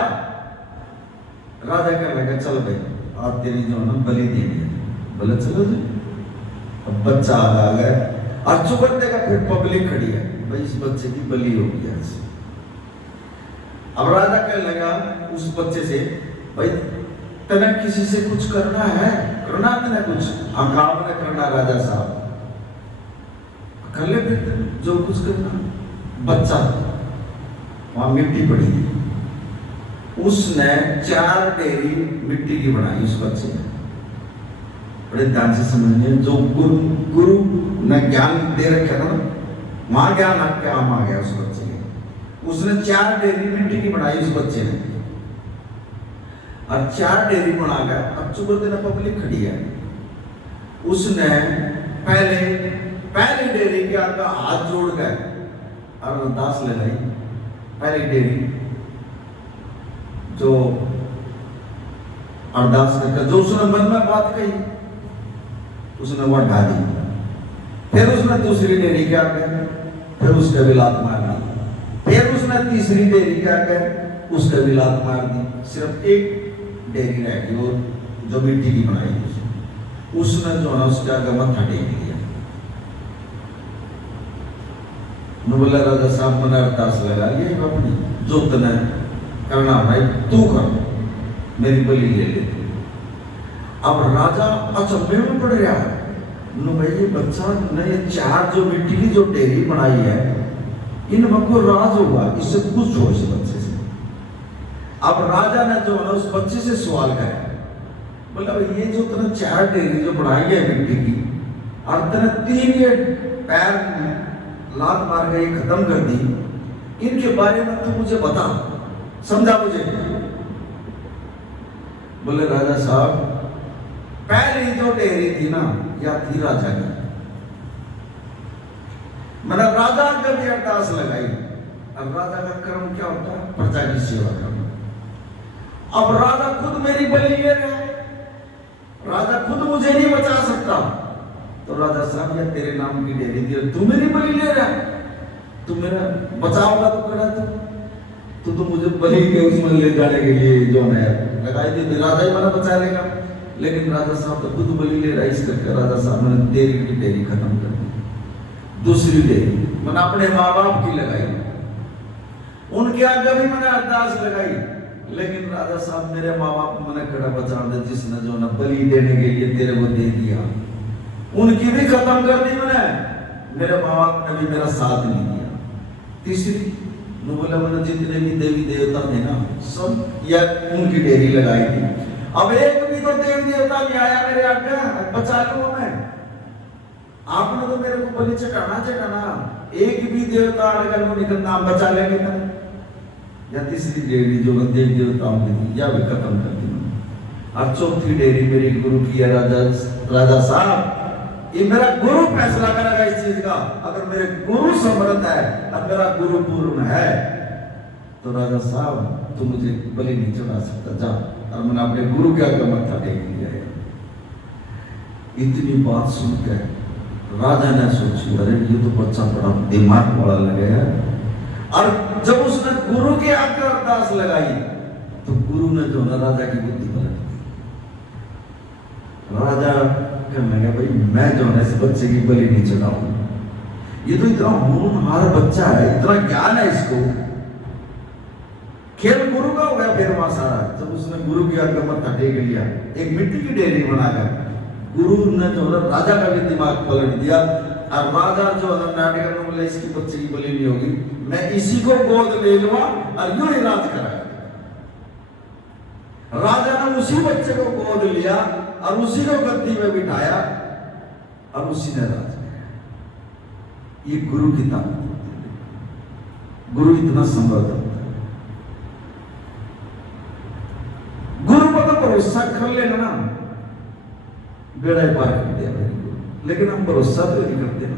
राजा कहने लगा चल भाई आज तेरी जो है ना बलि देनी है। बोले चलो जी। अब बच्चा आ गया, और चुपड़ते का फिर पब्लिक खड़ी है, भाई इस बच्चे की बलि हो गई आज। अब राजा कहने लगा उस बच्चे से, भाई तने किसी से कुछ करना है, करना तने कुछ? हाँ काम ने करना राजा साहब, कर ले फिर जो कुछ करना। बच्चा वहां मिट्टी पड़ी है, उसने 4 ढेरी मिट्टी की बनाई उस बच्चे ने। बड़े ध्यान से समझिए, जो गुरु ने ज्ञान दे रखे ना, वहां ज्ञान आपके आम आ गया उस बच्चे ने। उसने 4 ढेरी मिट्टी की बनाई उस बच्चे ने, और 4 ढेरी बना गया। अब चुपड़ देना पब्लिक खड़ी है, उसने पहली ढेरी के आगे हाथ जोड़ गए और अरदास लगाई, पहली डेरी जो अरदास करके जो उसने मन में बात कही उसने वो हटा दी। फिर उसने दूसरी डेरी क्या कर फिर उसके भी लात मार दी। फिर उसने तीसरी डेरी क्या कर उसके भी लात मार दी। सिर्फ एक डेरी रह गई और जो मिट्टी की बनाई उसने जो है उसके आगे मत्था टेक लिया। बोला राजा साहब मैंने अरदास लगा लिया अपनी जो तने करना भाई तू कर मेरी बलि ले लेती। अब राजा अचंभे में पड़ गया नो भाई ये बच्चा ने ये चार जो मिट्टी की जो डेरी बनाई है इनमें को राज होगा इससे कुछ हो इस बच्चे से। अब राजा ने जो है उस बच्चे से सवाल किया बोला ये जो तूने चार डेरी जो बनाई है मिट्टी की और तूने तीन ये पैर लात मार के खत्म कर दी इनके बारे में तू मुझे बता समझा मुझे। बोले राजा साहब पहली जो डेरी थी ना या थी राजा की। मैंने राजा का भी अरदास लगाई। अब राजा का कर्म क्या होता है प्रजा की सेवा करना। अब राजा खुद मेरी बलि ले रहा है राजा खुद मुझे नहीं बचा सकता तो राजा साहब या तेरे नाम की डेरी दी तू मेरी बलि ले रहा है तू मेरा बचाओगा तो करा तो मुझे बलि के उसमें ले जाने के लिए जो है लगाई थी राजा ही मना बचा लेगा। लेकिन राजा साहब तो खुद बलि ले रहा है इस करके राजा साहब ने तेरी की डेरी खत्म कर दी। दूसरी डेरी मैंने अपने माँ बाप की लगाई उनके आगे भी मैंने अरदास लगाई लेकिन राजा साहब मेरे माँ बाप मैंने खड़ा बचा दे जिसने जो ना बलि देने के लिए तेरे को दे दिया उनकी भी खत्म कर दी मैंने। मेरे माँ बाप ने भी मेरा साथ नहीं दिया। तीसरी बोला मैंने जितने भी देवी देवता थे ना सब या उनकी डेरी लगाई थी। अब एक भी तो देवी देवता नहीं आया मेरे आगे बचा लो मैं। आपने तो मेरे को बलि चढ़ाना एक भी देवता अगर वो निकल नाम बचा लेंगे मैंने। या तीसरी डेरी जो देवी देवताओं की थी या भी खत्म कर दी मैंने। और चौथी डेरी मेरी गुरु की है राजा साहब ये मेरा गुरु फैसला करेगा इस चीज का। अगर मेरे गुरु समर्थ है और मेरा गुरु पूर्ण है तो राजा साहब तू मुझे बलि नहीं चढ़ा सकता जा। और मैंने अपने गुरु के आगे मत्था टेक लिया है। इतनी बात सुनकर राजा ने सोची अरे ये तो बच्चा बड़ा दिमाग वाला लगे है। और जब उसने गुरु के आगे अरदास लगाई तो गुरु ने जो ना राजा की बुद्धि पलट दी। राजा कहने लगा भाई मैं जो है इस बच्चे की बलि नहीं चढ़ाऊं। ये तो इतना होनहार बच्चा है इतना ज्ञान है इसको। खेल गुरु का हो गया फिर वहां सारा। जब उसने गुरु की आगे मत्था टेक लिया एक मिट्टी की डेरी बनाकर गुरु ने जो है राजा का भी दिमाग पलट दिया। और राजा जो है नाटक में बोले इसकी बच्चे की बलि नहीं होगी मैं इसी को गोद ले लूंगा और यूं ही राज कराया। राजा ने उसी बच्चे को गोद लिया और उसी को गद्दी में बिठाया और उसी ने राज किया। ये गुरु की ताकत। गुरु इतना समर्थ होता है। गुरु पर तो भरोसा कर लेना ना बेड़ा पार कर दिया मेरे गुरु। लेकिन हम भरोसा तो नहीं करते ना।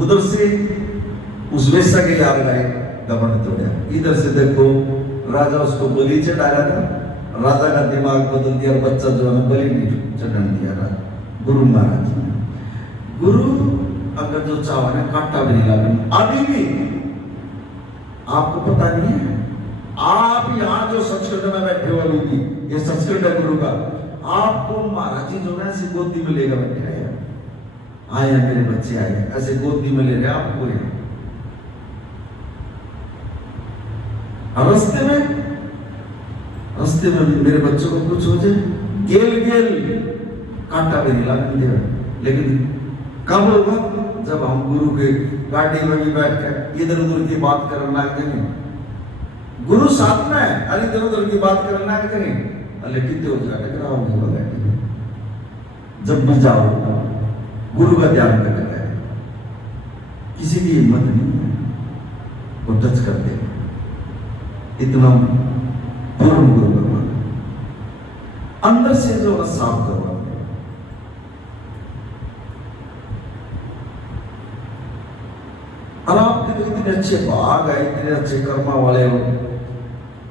उधर से उस वेश्या के यार गए गवर्नर तोड़ा। इधर से देखो राजा उसको बलि चढ़ा रहा था। राजा का दिमाग बदल दिया और बच्चा जो है बलि नहीं चढ़ाने दिया गुरु महाराज ने। गुरु अगर जो चाहो ना काटा भी नहीं लगा। अभी भी आपको पता नहीं है आप यहाँ जो सचखंड में बैठे हो अभी भी ये सचखंड है गुरु का। आपको महाराज जी जो है ऐसे गोदी में लेकर बैठे हैं। आए मेरे बच्चे आए ऐसे गोदी में ले रहे आपको। रास्ते में भी मेरे बच्चों को कुछ हो जाए गेल कांटा भी नहीं लगने दे। लेकिन कब होगा जब हम गुरु के गाड़ी में भी बैठ कर इधर उधर की बात करने लग जाएंगे। गुरु साथ में है अरे इधर उधर की बात करने लग जाएंगे। अरे कितने हो जाए टकराओगे गाड़ी में। जब भी जाओ गुरु का ध्यान करना है। किसी की हिम्मत नहीं है वो टच कर दे। इतना पूर्ण गुरु भगवान अंदर से जो साफ करवा दे। तो इतने अच्छे भाग है, इतने अच्छे कर्मा वाले हो,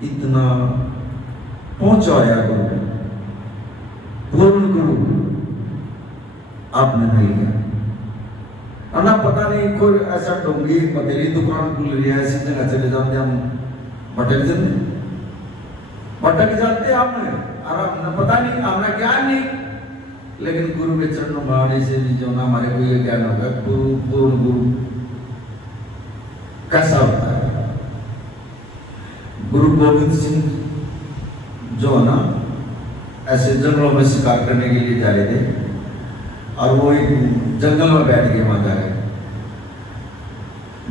इतना पहुंचाया गुरु, पूर्ण गुरु आपने मिल गया। और ना पता नहीं कोई ऐसा डोंगी पतेली दुकान खुल रही है, ऐसी जगह चले जाते हम, भटक जाते हमने, और हमने पता नहीं, हमारा ज्ञान नहीं, लेकिन गुरु के चरणों में आने से भी जो ना हमारे को ये ज्ञान होगा गुरु पूर्ण गुरु कैसा होता है। गुरु गोविंद सिंह जो ना ऐसे जंगलों में शिकार करने के लिए जा रहे थे, और वो एक जंगल में बैठ गए, वहां जा गए,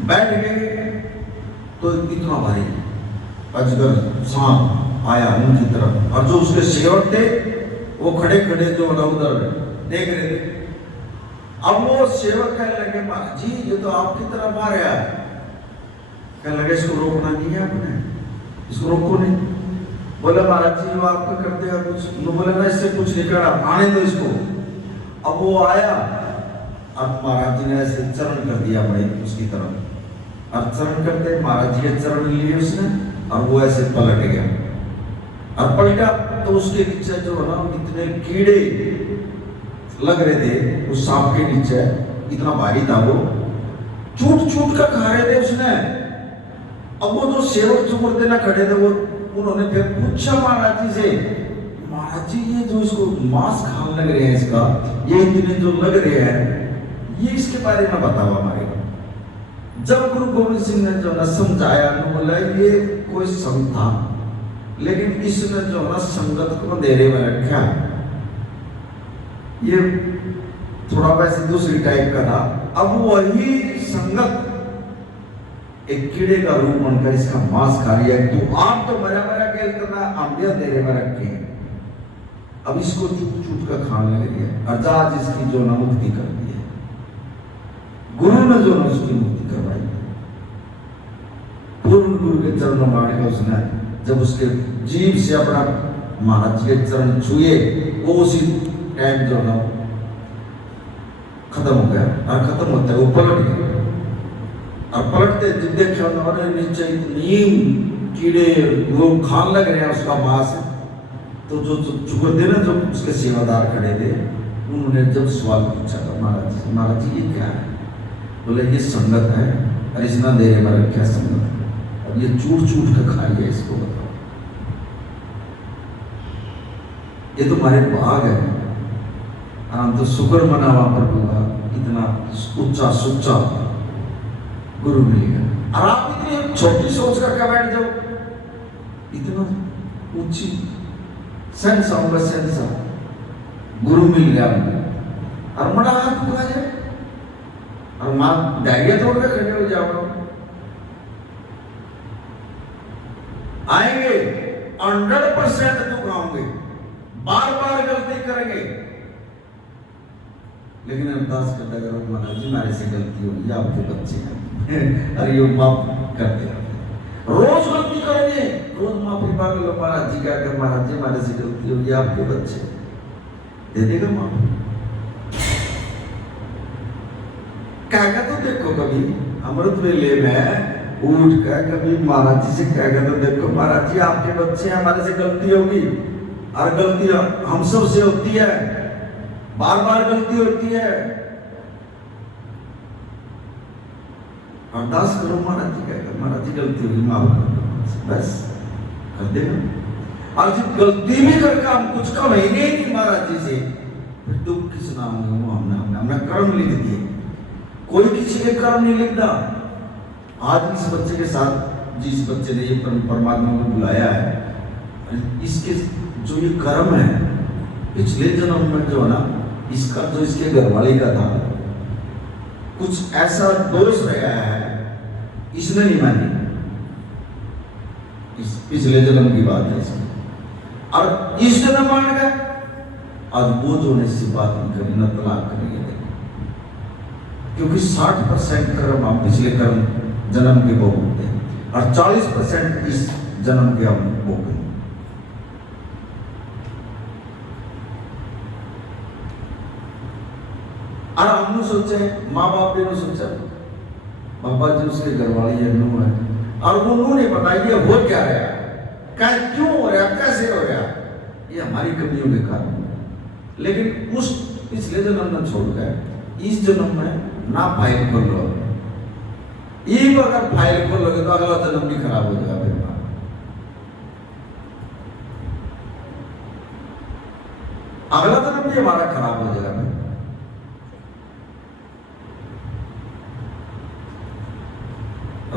बैठ गए तो इतना भारी अजगर सांप आया उनकी तरफ, और जो उसके सेवक थे वो खड़े खड़े जो उधर देख रहे थे। अब वो सेवक कहने लगे, महाराज जी ये तो आपकी तरफ आ रहा है। कहने लगे इसको रोकना नहीं है आपने, इसको रोको नहीं। बोले महाराज जी वो आपका करते हैं कुछ, तो बोले ना इससे कुछ नहीं करना, आने दो इसको। अब वो आया, अब महाराज जी ने ऐसे चरण कर दिया बड़े उसकी तरफ, और चरण करते महाराज जी के चरण लिए उसने, और वो ऐसे पलट गया, और पलटा तो उसके नीचे जो है ना इतने कीड़े लग रहे थे, उस सांप के नीचे इतना भारी था, वो चूट चूट कर खा रहे थे उसने। अब वो जो सेवक जो मुर्दे ना खड़े थे, वो उन्होंने फिर पूछा महाराज जी से, महाराज जी ये जो इसको मांस खाने लग रहे हैं, इसका ये इतने जो लग रहे हैं, ये इसके बारे में बताओ हमारे को। जब गुरु गोविंद सिंह ने जो ना समझाया, तो बोला ये कोई संत था, लेकिन इसने जो ना संगत को अंधेरे में रखा, ये थोड़ा वैसे दूसरी टाइप का था। अब वही संगत एक कीड़े का रूप बनकर इसका मांस खा रही है, तो आप तो मरा मरा के इतना हम भी अंधेरे में रखे हैं, अब इसको चूट चूट कर खाने लगे, अजाज इसकी जो ना मुक्ति कर दी है, गुरु ने जो ना उसकी मुक्ति करवाई। पूर्ण गुरु के चरणों में आने का उसने जब उसके जीव से अपना महाराज के चरण छुए, वो उसी टाइम जो ना खत्म हो गया, और खत्म होता है वो पलट गया, और पलटते जब देखा उन्होंने नीचे इतनी कीड़े लोग खान लग रहे हैं उसका मांस, तो जो चुके थे ना, जो उसके सेवादार खड़े थे, उन्होंने जब सवाल पूछा था महाराज जी ये क्या है, बोले ये संगत है, और इसने अंधेरे में रखा संगत, अब ये चूट चूट कर खा लिया, इसको बताओ, ये तो हमारे भाग है, हम तो शुक्र मनावा प्रभु का, इतना उच्चा सुच्चा गुरु मिल गया। और आप इतनी छोटी सोच करके बैठ जाओ, इतना ऊंची सेंस होगा, सेंस गुरु मिल गया, और बड़ा हाथ उठा जाए, और मां डायरिया तोड़ के खड़े हो जाओ, आएंगे 100% दुख आएंगे, बार बार गलती करेंगे, लेकिन अरदास करता करो महाराज जी हमारे से गलती हुई, आपके बच्चे हैं अरे ये माफ करते रहते, रोज गलती करेंगे, रोज माफी मांग लो, महाराज जी क्या कर, महाराज जी हमारे से गलती हुई, आपके बच्चे दे देगा माफी। क्या तो देखो कभी अमृत वेले में उठ कर कभी महाराज जी से क्या तो देखो, महाराज जी आपके बच्चे हैं, हमारे से गलती होगी, और गलती हम सब से होती है, बार बार गलती होती है, अरदास करो महाराज जी कहकर, महाराज जी गलती होगी माफ कर दो, बस कर देगा। और जब गलती भी करके हम कुछ कम ही नहीं महाराज जी से, फिर दुख किस नाम में, वो हमने कर्म लिख दिए, कोई किसी के कर्म नहीं लिखता। आज इस बच्चे के साथ जिस बच्चे ने ये परमात्मा को बुलाया है, इसके जो ये कर्म है, पिछले जन्म में जो है ना, इसका जो इसके घरवाले का था, कुछ ऐसा दोष रहा है, इसने नहीं मानी, इस पिछले जन्म की बात है इसमें, और इस जन्म मान गया, आज वो जो ने इससे बात नहीं करी, न तलाक करेंगे, क्योंकि 60% कर्म हम पिछले कर्म जन्म के भोगते हैं, और 40% इस जन्म के हम भोगते हैं। और हमने सोचे, माँ बाप ने सोचा, बाबा जी उसके घरवाली है नू है, और वो नू नहीं बताई ये हो क्या रहा, क्यों हो रहा, कैसे हो रहा, ये हमारी कमियों के कारण। लेकिन उस पिछले जन्म में छोड़कर इस जन्म में ना फाइल खोल लो, एक अगर फाइल खोल लोगे तो अगला जन्म भी खराब हो जाएगा। फिर अगला जन्म भी हमारा खराब हो जाएगा।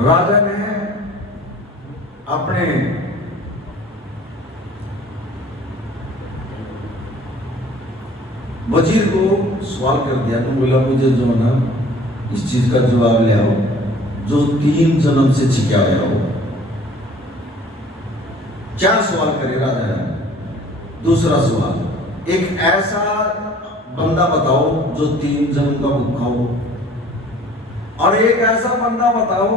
राजा ने अपने वजीर को सवाल कर दिया, तो बोला मुझे जो ना इस चीज का जवाब ले आओ जो 3 जन्म से छिपा हुआ हो। क्या सवाल करे राजा ने? दूसरा सवाल, एक ऐसा बंदा बताओ जो 3 जन्म का भूखा हो, और एक ऐसा बंदा बताओ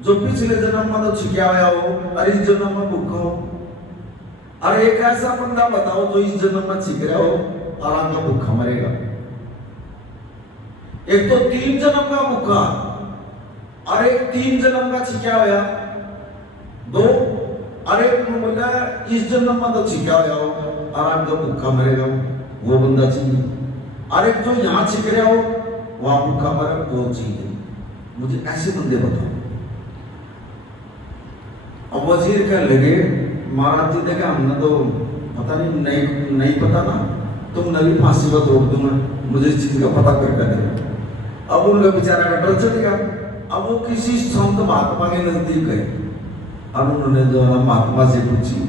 जो पिछले जन्म में तो छिपा हुआ हो और इस जन्म में भूखा हो, और एक ऐसा बंदा बताओ जो इस जन्म में छिप रहा हो और आगे भूखा मरेगा। एक तो 3 जन्म का भूखा और एक 3 जन्म का छिपा हुआ, 2, और एक बोला इस जन्म में तो छिपा हुआ हो और आगे भूखा मरेगा, वो बंदा चाहिए। और एक जो यहाँ छिप रहा हो वहां भूखा मरे, वो चाहिए। मुझे ऐसे बंदे बताओ। अब वजीर कह लगे महाराज जी देखा हमने तो पता नहीं पता ना, तुमने भी फांसी पर तोड़ दूंगा, मुझे इस चीज का पता करके दे। अब उनका बेचारा का डर चल गया। अब वो किसी संत महात्मा के नजदीक गए और उन्होंने जो है महात्मा से पूछी,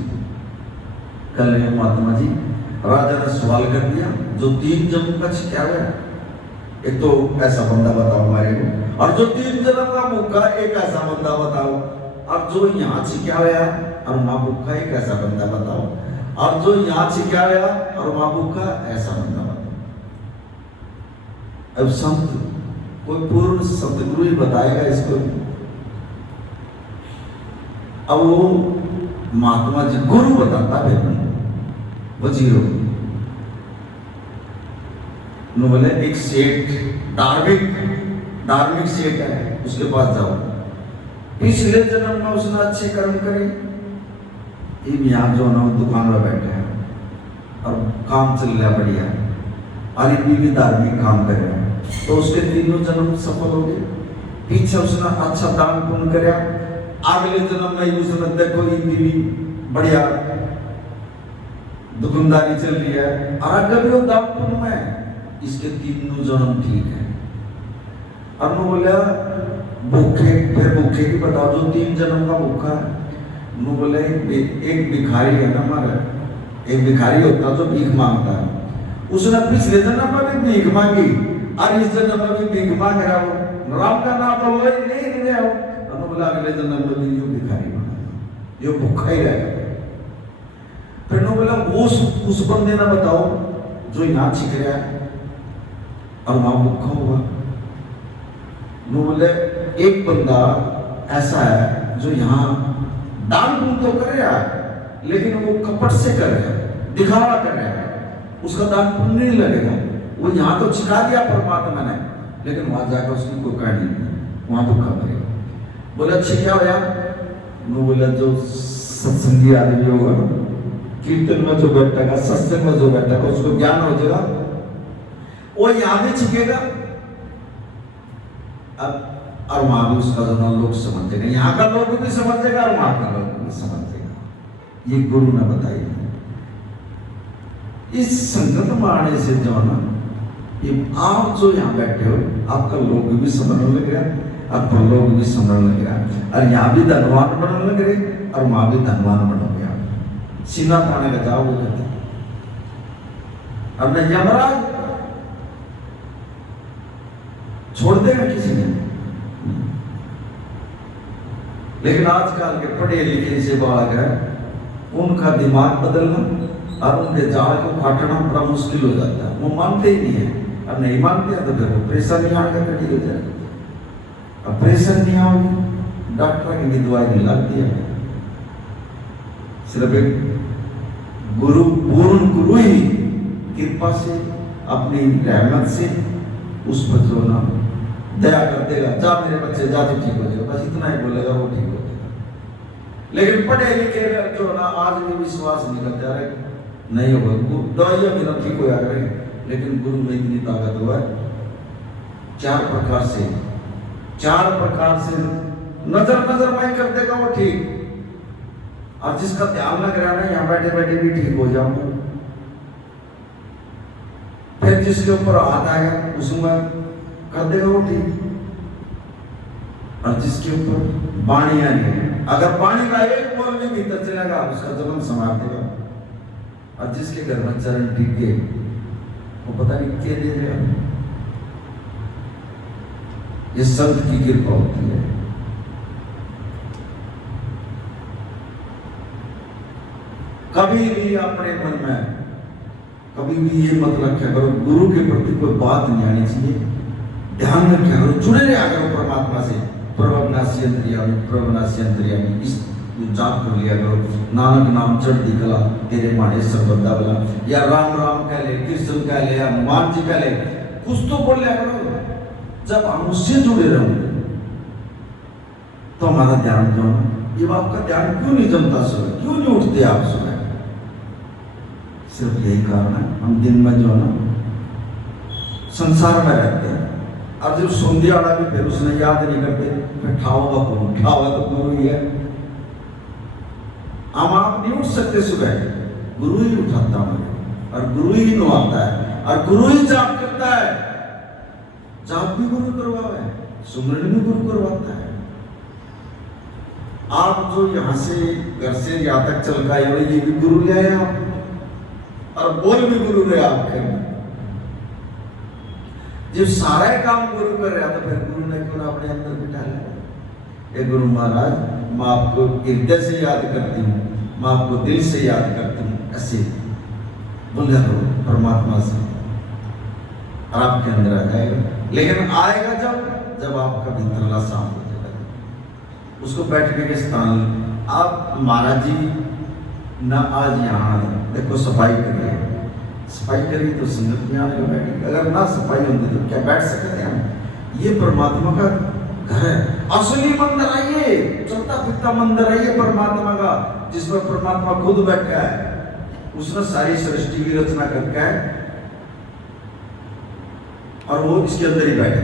कल महात्मा जी राजा ने सवाल कर दिया जो 3 जन्म का क्या है, एक तो ऐसा बंदा बताओ हमारे को, और जो 3 जन्म का भूखा एक ऐसा बंदा बताओ, और जो यहाँ छिपा हुआ और माँ भूखा एक ऐसा बंदा बताओ, और जो यहाँ छिपा हुआ और माँ भूखा ऐसा बंदा बताओ। अब संत कोई पूर्ण सतगुरु ही बताएगा इसको। अब वो महात्मा जी गुरु बताता है वजीरों नो, बोले एक सेठ धार्मिक सेठ है, उसके पास जाओ, पिछले जन्म में उसने अच्छे कर्म करे, यहाँ जो ना दुकान में बैठे हैं और काम चल रहा बढ़िया, और भी धार्मिक काम कर रहे हैं, तो उसके 3 जन्म सफल हो गए। पीछे उसने अच्छा दान पुण्य कराया, अगले जन्म में उसने देखो ये बीवी बढ़िया दुकानदारी चल रही है, और अगर भी वो दान पुण्य में इसके 3 जन्म ठीक है। और मैं बोला भूखे, फिर भूखे की बताओ जो 3 जन्म का भूखा है। मैं बोला एक भिखारी है ना हमारा, एक भिखारी होता जो भीख मांगता है, उसने पिछले जन्म में भी भीख मांगी और इस जन्म में भी भीख मांग रहा हो, राम का नाम तो नहीं रहा हो, तो बोला अगले जन्म में भी यो भिखारी बना, यो भूखा ही रहेगा। फिर ने बोला वो उस बंदे ना बताओ जो यहाँ छिप रहा है और वहां भूखा हुआ। बोले एक बंदा ऐसा है जो यहाँ दान पुण्य तो कर रहा है लेकिन वो कपट से कर रहा है, दिखावा कर रहा है, उसका दान पुण्य नहीं लगेगा। वो यहाँ तो छिका दिया परमात्मा ने, लेकिन वहां जाकर उसकी कोई कहानी नहीं, वहां भूखा मरेगा। बोले अच्छे क्या हो यार? बोला जो सत्संगी आदमी होगा, कीर्तन में जो बैठेगा, सत्संग में जो बैठेगा, उसको ज्ञान हो जाएगा, वो यहाँ भी छिकेगा अब, और वहां भी उसका जो लोग समझेगा, यहाँ का लोग भी समझेगा और वहां का लोग भी समझेगा। ये गुरु ने बताई। इस संगत में आने से जो ना, ये आप जो यहाँ बैठे हो, आपका लोग भी समझने लग गया, आपका लोग भी समझने लग गया, और यहाँ भी धनवान बनने लग गए और वहां भी धनवान बनो गया। सीना थाने का जाओ वो कहते, अब न यमराज छोड़ देगा किसी ने, लेकिन आजकल के पढ़े लिखे से बालक है, उनका दिमाग बदलना और उनके जाल को काटना बड़ा मुश्किल हो जाता है। वो मानते ही नहीं है, अब नहीं मानते हैं तो फिर प्रेशर नहीं आकर कटी हो जाए। अब प्रेशर नहीं आओगे, डॉक्टर की भी दवाई नहीं लगती है। सिर्फ एक गुरु, पूर्ण गुरु ही कृपा से, अपनी रहमत से उस पर जो ना दया कर देगा, जा मेरे बच्चे जा तो ठीक हो जाएगा, बस इतना ही बोलेगा, वो ठीक हो जाएगा। लेकिन पढ़े लिखे जो ना आज भी विश्वास नहीं करते, अरे नहीं होगा, दवाइयाँ भी ना ठीक हो जाएगा, लेकिन गुरु में इतनी ताकत हुआ है। चार प्रकार से नजर माई कर देगा वो ठीक। और जिसका ध्यान लग रहा है ना, यहाँ बैठे बैठे भी ठीक हो जाऊंगा। फिर जिसके ऊपर हाथ आएगा उसमें कर देगा वो ठीक। और जिसके ऊपर बाणी आनी है, अगर बाणी का एक बोल भी भीतर चलेगा उसका जन्म संभाल देगा। और जिसके घर में चरण टिक गए वो पता नहीं क्या दे देगा। ये संत की कृपा होती है। कभी भी अपने मन में कभी भी ये मत रखा करो गुरु के प्रति कोई बात नहीं आनी चाहिए। ध्यान रखा करो, जुड़े रहा करो परमात्मा से। प्रभवनासी अंतर्यामी इस जाप कर लिया करो। नानक नाम चढ़ती कला तेरे माने सर्वदा बला, या राम राम कह ले, कृष्ण कह ले, या हनुमान जी कह ले, कुछ तो बोल लिया करो। जब हम उससे जुड़े रहेंगे तो हमारा ध्यान जो है, ये आपका ध्यान क्यों नहीं जमता सुबह, क्यों नहीं उठते आप सुबह? सिर्फ यही कारण है, हम दिन में जो है ना संसार में रहते हैं। और जब संध्या वाला भी फिर उसने याद नहीं करते, फिर ठावा तो गुरु ही है। हम आप नहीं उठ सकते सुबह, गुरु ही उठाता हमें, और गुरु ही नवाता है, और गुरु ही जाप करता है। जाप भी गुरु करवाता है, सुमरन भी गुरु करवाता है। आप जो यहाँ से घर से यहाँ तक चल का ये भी गुरु ले आए आप, और बोल भी गुरु रहे आपके। जब सारा काम गुरु कर रहा था, फिर गुरु ने क्यों अपने अंदर बिठा लिया? ये गुरु महाराज, मैं आपको हृदय से याद करती हूँ, मैं आपको दिल से याद करती हूँ, ऐसे बोला करो परमात्मा से, और आपके अंदर आ जाएगा। लेकिन आएगा जब आपका भीतरला शांत हो जाएगा। उसको बैठने के स्थान आप महाराज जी ना आज यहाँ देखो सफाई करिए, सफाई करी तो संगत में आने बैठे। अगर ना सफाई होती तो क्या बैठ सकते हैं? ये परमात्मा का घर है, असली मंदिर है ये, चलता फिरता मंदिर है ये परमात्मा का, जिसमें परमात्मा खुद बैठा है। उसने सारी सृष्टि की रचना करके है, और वो इसके अंदर ही बैठे।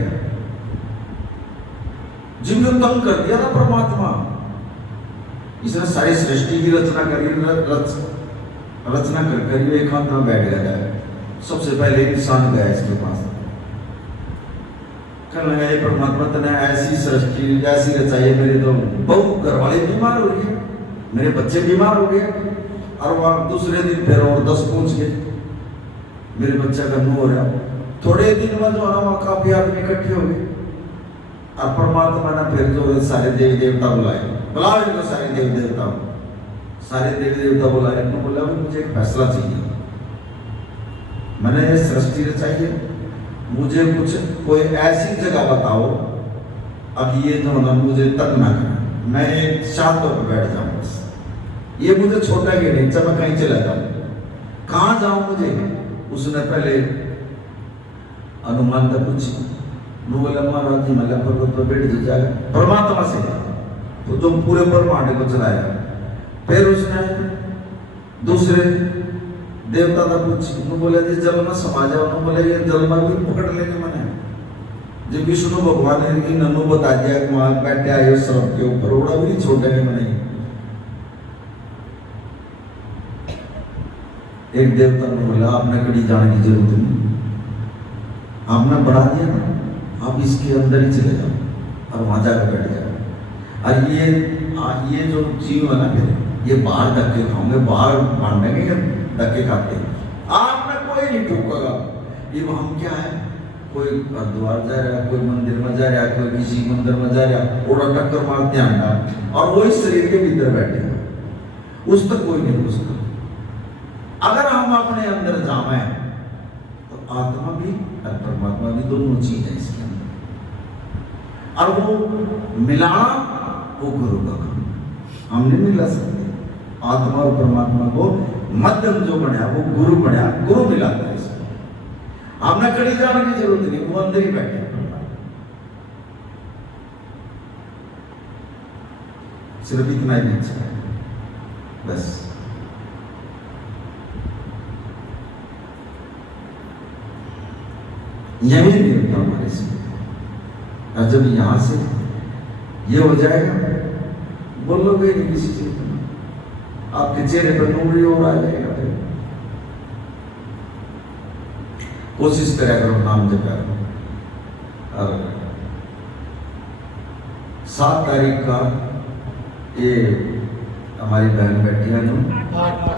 जिनको तंग कर दिया था परमात्मा, इसने सारी सृष्टि की रचना करी, रचना कर एकांत में बैठ गया है। सबसे पहले इंसान गया इसके पास, कहने लगा ये परमात्मा तने ऐसी सृष्टि ऐसी रचाई, मेरे तो बहु घर वाले बीमार हो गए, मेरे बच्चे बीमार हो गए, और वहां दूसरे दिन फिर और 10 पहुंच गए, मेरे बच्चा का मुंह हो रहा। थोड़े दिन में जो है वहां काफी आदमी इकट्ठे हो गए, और परमात्मा ने फिर जो सारे देवी देवता बुलाए, बुलाओ इनको सारे देवी देवता, सारे देवी देवता बुलाए। इनको बोला भी मुझे एक फैसला चाहिए, मैंने ये सृष्टि रचाई है, मुझे कुछ कोई ऐसी जगह बताओ अब ये जो ना मुझे तक ना करे, मैं एक शांतों पर बैठ जाऊं, बस ये मुझे छोटा के नहीं, जब मैं कहीं चला जाऊं, कहाँ जाऊं मुझे? उसने पहले अनुमान तक पूछी, बोला महाराज जी मला पर्वत पर बैठ जाएगा परमात्मा से, तो जो पूरे ब्रह्मांड को चलाएगा। फिर उसने दूसरे देवता का पूछी, बोला जी जल में समा जाओ, बोले ये जल में भी पकड़ लेंगे मैंने। जब विष्णु भगवान ने नन्नू बता दिया कि वहां बैठे आए सर्प के ऊपर, उड़ा भी नहीं छोड़ेंगे मैंने। एक देवता ने बोला आपने कड़ी जाने की जरूरत नहीं, आपने बढ़ा दिया ना, आप इसके अंदर ही चले जाओ और वहां जाकर बैठ जाओ। और ये जो जीव है ना, फिर ये बाहर धक्के खाओगे, बाहर भांडेंगे क्या धक्के खाते, आपने कोई नहीं ठोकेगा। ये हम क्या है, कोई हरिद्वार जा रहा है, कोई मंदिर में जा रहा है, कोई किसी मंदिर में जा रहा है, और टक्कर मारते हैं, और वही शरीर के भीतर बैठे हैं, उस तक कोई नहीं पूछता। अगर हम अपने अंदर जावे तो आत्मा भी और परमात्मा भी दोनों चीज है इसके अंदर, और वो मिलाना वो गुरु का काम, हम नहीं मिला सकते। आत्मा और परमात्मा को मध्यम जो बना वो गुरु बना, गुरु मिलाता है इसको। हमने कड़ी जाने की जरूरत नहीं, वो अंदर ही बैठे। सिर्फ इतना ही इच्छा है, बस। यही देवता हमारे से, और जब यहां से ये हो जाएगा, बोलोगे नहीं किसी चीज को, आपके चेहरे पर नूर ही और आ जाएगा। फिर कोशिश करा करो, नाम जपा करो। और 7 तारीख का ये हमारी बहन बैठी है ना,